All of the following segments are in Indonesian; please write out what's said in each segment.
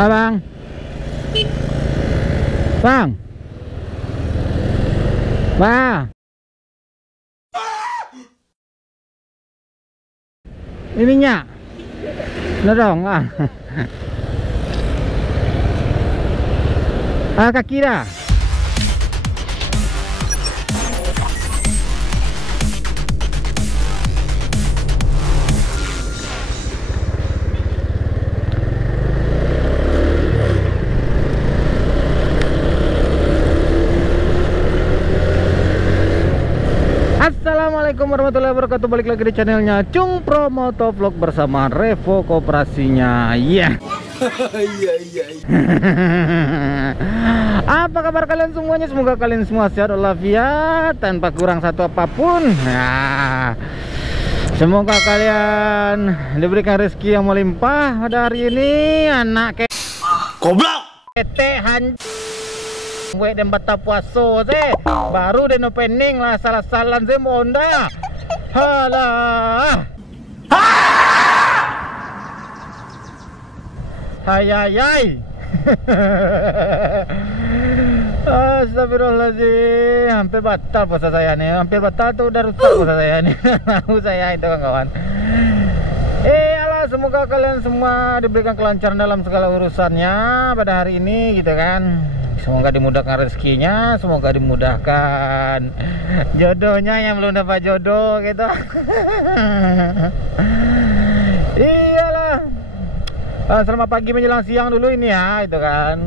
Bang. Bang. Bang. Ininya. Dorong ah. Kaki dah. Assalamualaikum warahmatullahi wabarakatuh. Balik lagi di channelnya Cung Pro Motovlog bersama Revo Koperasinya. Iya. Apa kabar kalian semuanya? Semoga kalian semua sehat walafiat tanpa kurang satu apapun. Nah, semoga kalian diberikan rezeki yang melimpah pada hari ini. Anak goblok ketehan gue dan bata puaso teh baru dan opening lah salah-salan saya mau onda halah hayayay astagfirullahaladzim, hampir batal puasa saya nih, hampir batal tuh udah rusak puasa saya nih. Tahu saya itu kawan. Alah, semoga kalian semua diberikan kelancaran dalam segala urusannya pada hari ini gitu kan. Semoga dimudahkan rezekinya, semoga dimudahkan jodohnya yang belum dapat jodoh gitu. Iyalah. Selamat pagi menjelang siang dulu ini ya, itu kan.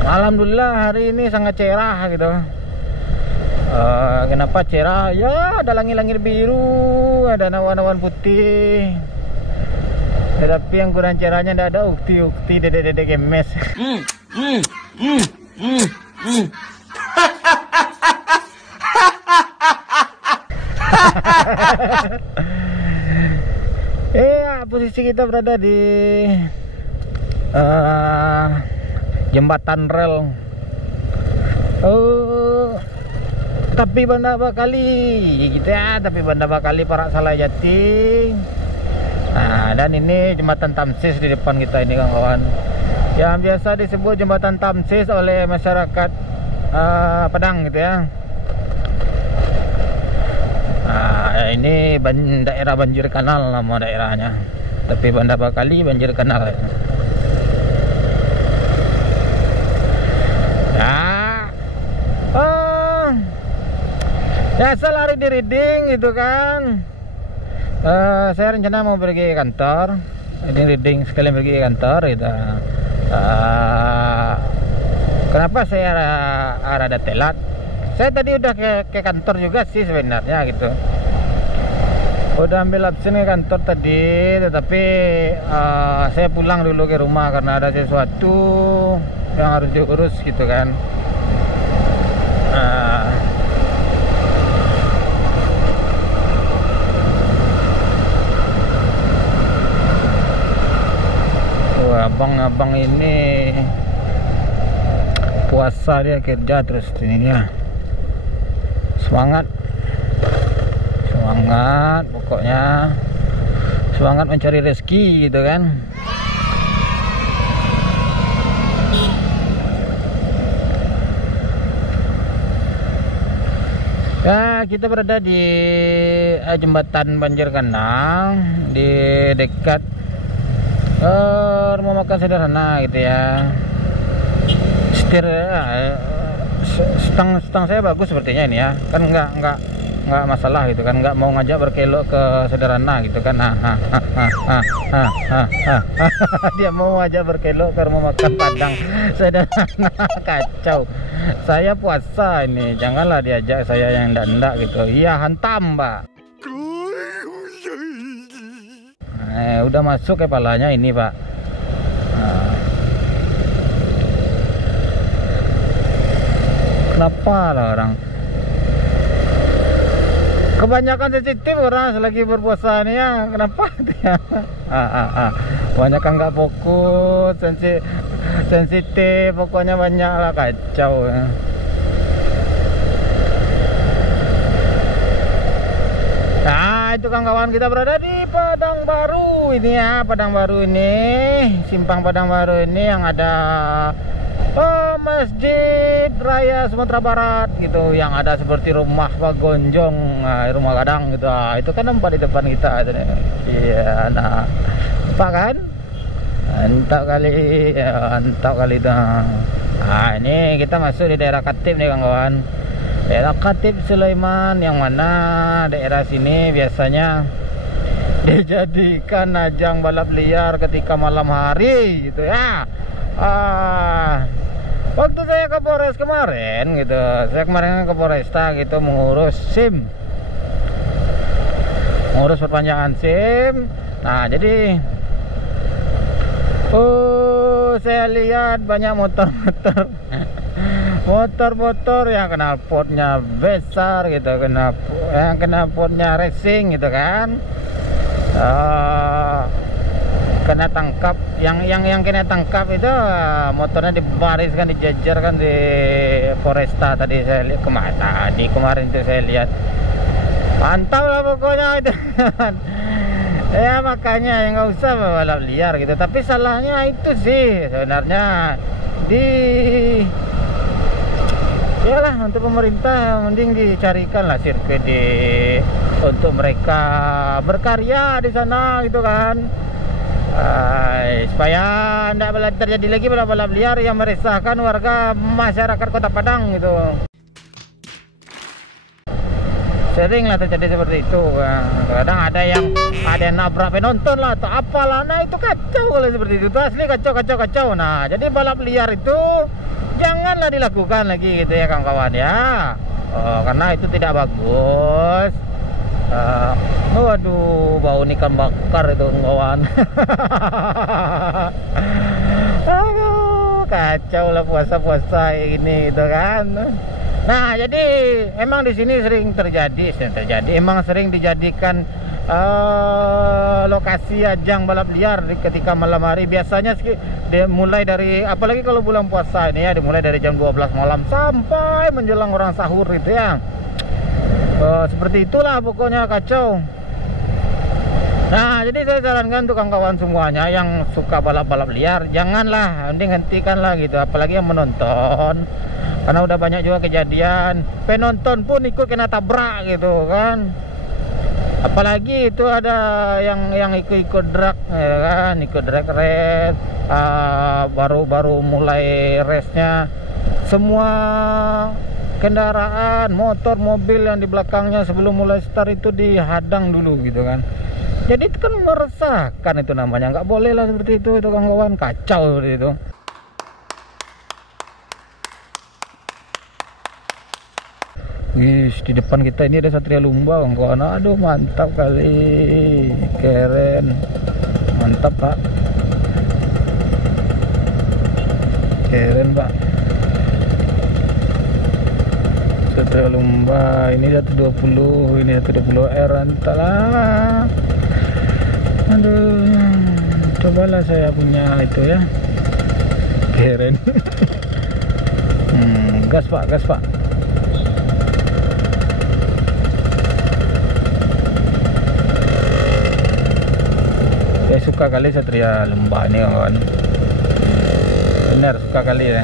Alhamdulillah hari ini sangat cerah gitu. Kenapa cerah? Ya ada langit-langit biru, ada awan-awan putih. Tetapi yang kurang cerahnya tidak ada ukti-ukti dedek-dedek gemes. Posisi kita berada di jembatan rel. Tapi Banda Bakali gitu ya, tapi Banda Bakali Parak Salajati. Nah, dan ini jembatan Tamsis di depan kita ini kawan-kawan, yang biasa disebut jembatan Tamsis oleh masyarakat Padang gitu ya. Nah, ini daerah banjir kanal nama daerahnya, tapi Banda Bakali banjir kanal ya. Biasa lari di reading gitu kan. Saya rencana mau pergi kantor, ini reading sekalian pergi ke kantor gitu. Kenapa saya rada telat? Saya tadi udah ke kantor juga sih sebenarnya gitu. Udah ambil absen ke kantor tadi, tetapi saya pulang dulu ke rumah karena ada sesuatu yang harus diurus gitu kan. Abang-abang ini puasa dia kerja terus ininya. Semangat pokoknya semangat mencari rezeki gitu kan. Ya, kita berada di jembatan Banjir Kanal di dekat rumah makan sederhana gitu ya. Setir stang saya bagus sepertinya ini ya, kan nggak masalah gitu kan, nggak mau ngajak berkelok ke sederhana gitu kan. Dia mau ngajak berkelok ke rumah makan Padang sederhana. Kacau. Saya puasa ini, janganlah diajak saya yang ndak gitu. Iya, hantam Mbak. Udah masuk kepalanya ini Pak. Kenapa lah orang kebanyakan sensitif orang selagi berpuasa ini ya? Kenapa dia kebanyakan nggak fokus, sensitif pokoknya banyak lah, kacau ya. Nah itu kawan-kawan, kita berada di Padang Baru ini ya, Padang Baru ini, simpang Padang Baru ini yang ada Masjid Raya Sumatera Barat gitu, yang ada seperti rumah Pagonjong, rumah Gadang gitu. Itu kan nampak di depan kita itu nih. Iya, nah, nampak kan? Mantap kali, ya, mantap kali dah. Nah, ini kita masuk di daerah Katib nih kawan-kawan. Daerah Katib Sulaiman, yang mana daerah sini biasanya dijadikan ajang balap liar ketika malam hari gitu ya. Waktu saya ke Polres kemarin gitu, saya kemarin ke Polresta gitu mengurus SIM, mengurus perpanjangan SIM. Nah jadi saya lihat banyak motor-motor motor-motor yang knalpotnya besar gitu, yang knalpotnya racing gitu kan. Kena tangkap, yang kena tangkap itu motornya dibariskan, dijajarkan di Polresta. Tadi saya lihat kemarin itu saya lihat, mantap lah pokoknya itu. Ya makanya nggak usah balap liar gitu. Tapi salahnya itu sih sebenarnya iyalah, untuk pemerintah mending dicarikan lah sirkuit untuk mereka berkarya di sana gitu kan. Supaya tidak terjadi lagi balap-balap liar yang meresahkan warga masyarakat Kota Padang gitu. Sering lah terjadi seperti itu. Kadang ada yang nabrak penonton lah atau apalah. Nah itu kacau kalau seperti itu. Itu asli kacau. Nah jadi balap liar itu janganlah dilakukan lagi gitu ya kawan-kawan ya. Karena itu tidak bagus. Waduh, bau ikan bakar itu kawan. Aduh, kacau lah puasa-puasa ini gitu kan. Nah, jadi emang di sini sering terjadi. Emang sering dijadikan lokasi ajang balap liar ketika malam hari. Biasanya mulai dari, apalagi kalau bulan puasa ini ya, dimulai dari jam 12 malam sampai menjelang orang sahur gitu ya. Seperti itulah pokoknya kacau. Nah jadi saya sarankan untuk kawan-kawan semuanya yang suka balap-balap liar, janganlah, mending hentikanlah gitu. Apalagi yang menonton, karena udah banyak juga kejadian penonton pun ikut kena tabrak gitu kan. Apalagi itu ada yang ikut drag ya kan, ikut drag race, baru mulai race-nya, semua kendaraan, motor, mobil yang di belakangnya sebelum mulai start itu dihadang dulu gitu kan. Jadi itu kan meresahkan, itu namanya. Nggak boleh lah seperti itu kawan-kawan, kacau seperti itu. Wih, di depan kita ini ada Satria Lumba kawan-kawan. Aduh mantap kali, keren, mantap pak, keren pak. Satria Lumba ini 120, ini 120R, entahlah. Aduh, cobalah saya punya itu ya, keren. Gas pak. Saya suka kali Satria Lumba ini kawan, benar suka kali ya.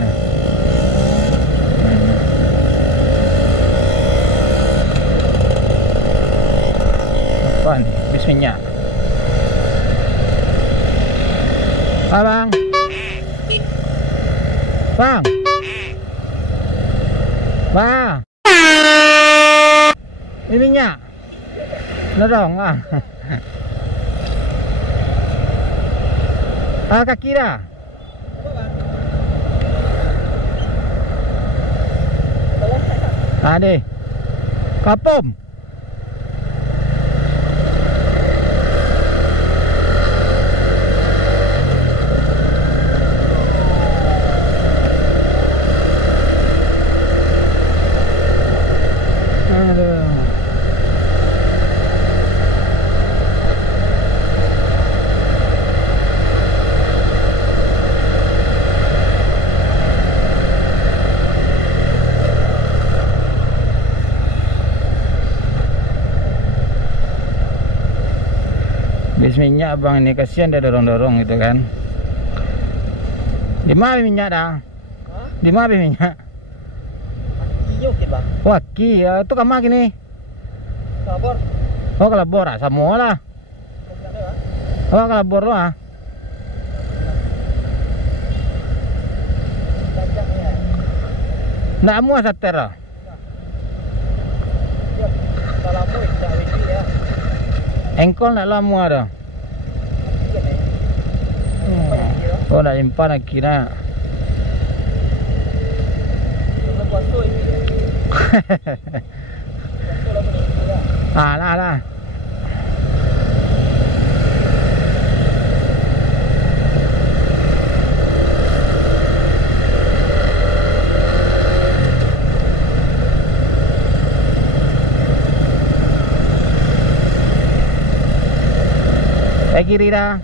Apa nih? Bismillah. Bang. Ininya. Nah dong. Kaki dah. Ade. Kapom. minyak bang ini, kasihan dia dorong-dorong gitu kan. Di mana minyak dah? Di mana minyak? Iyo ke bang. Waki ya, itu kamar gini. Kabor. Oh kelabor ah, semua lah. Oh kelabor lo ah. Nak muat sater ah. Ya, salamu tak wisi ya. Engkol nak lamu ada. Oh nak simpan nak kira. Lah. Kiri dah.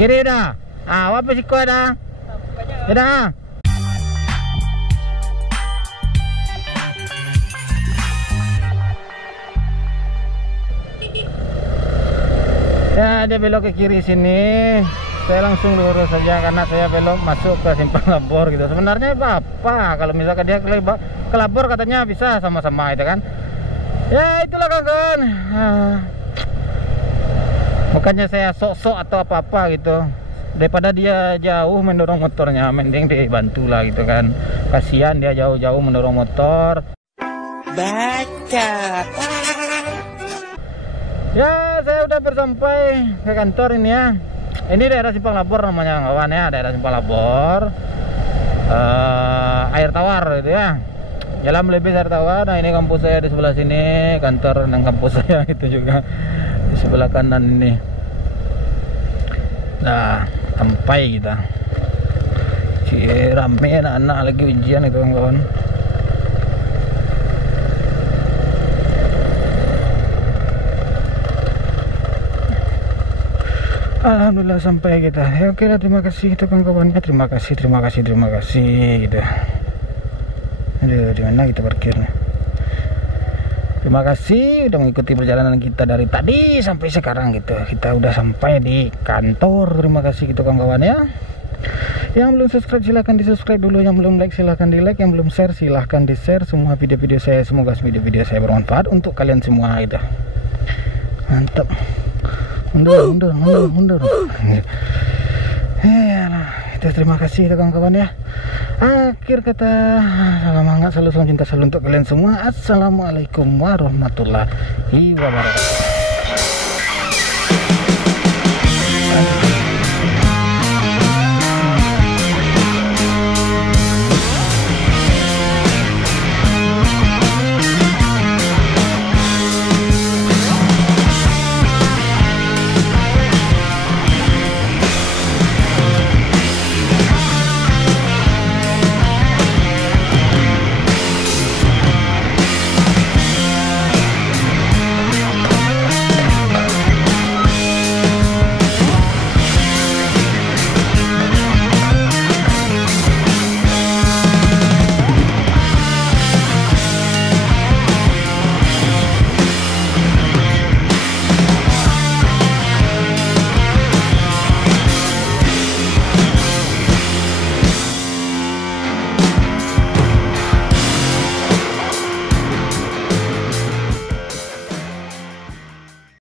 Kiri dah. Ah, apa sih kau dah? Dah. Ya, dia belok ke kiri sini. Saya langsung lurus saja karena saya belok masuk ke simpang labor gitu. Sebenarnya apa? Kalau misalkan dia ke labor katanya bisa sama-sama itu kan. Ya, itulah kawan-kawan. Bukannya saya sok-sok atau apa-apa gitu. Daripada dia jauh mendorong motornya, mending dibantu lah gitu kan. Kasihan dia jauh-jauh mendorong motor. Baca. Ya, saya udah bersampai ke kantor ini ya. Ini daerah Simpang Labor namanya kawan ya, daerah Simpang Labor. Air Tawar gitu ya. Jalan melebih Air Tawar. Nah, ini kampus saya di sebelah sini, kantor dan kampus saya itu juga di sebelah kanan ini. Nah, sampai kita. Rame anak-anak lagi ujian itu kawan-kawan. Alhamdulillah sampai kita. Ya oke lah, terima kasih itu kawan-kawan ya. Terima kasih gitu. Aduh, di mana kita parkirnya? Terima kasih udah mengikuti perjalanan kita dari tadi sampai sekarang gitu. Kita udah sampai di kantor. Terima kasih gitu kawan-kawan ya. Yang belum subscribe silahkan di subscribe dulu. Yang belum like silahkan di like. Yang belum share silahkan di share semua video-video saya. Semoga video-video saya bermanfaat untuk kalian semua gitu. Mantap. Mundur. Itu terima kasih kawan-kawan ya. Akhir kata, salam hangat, salam cinta selalu untuk kalian semua. Assalamualaikum warahmatullahi wabarakatuh.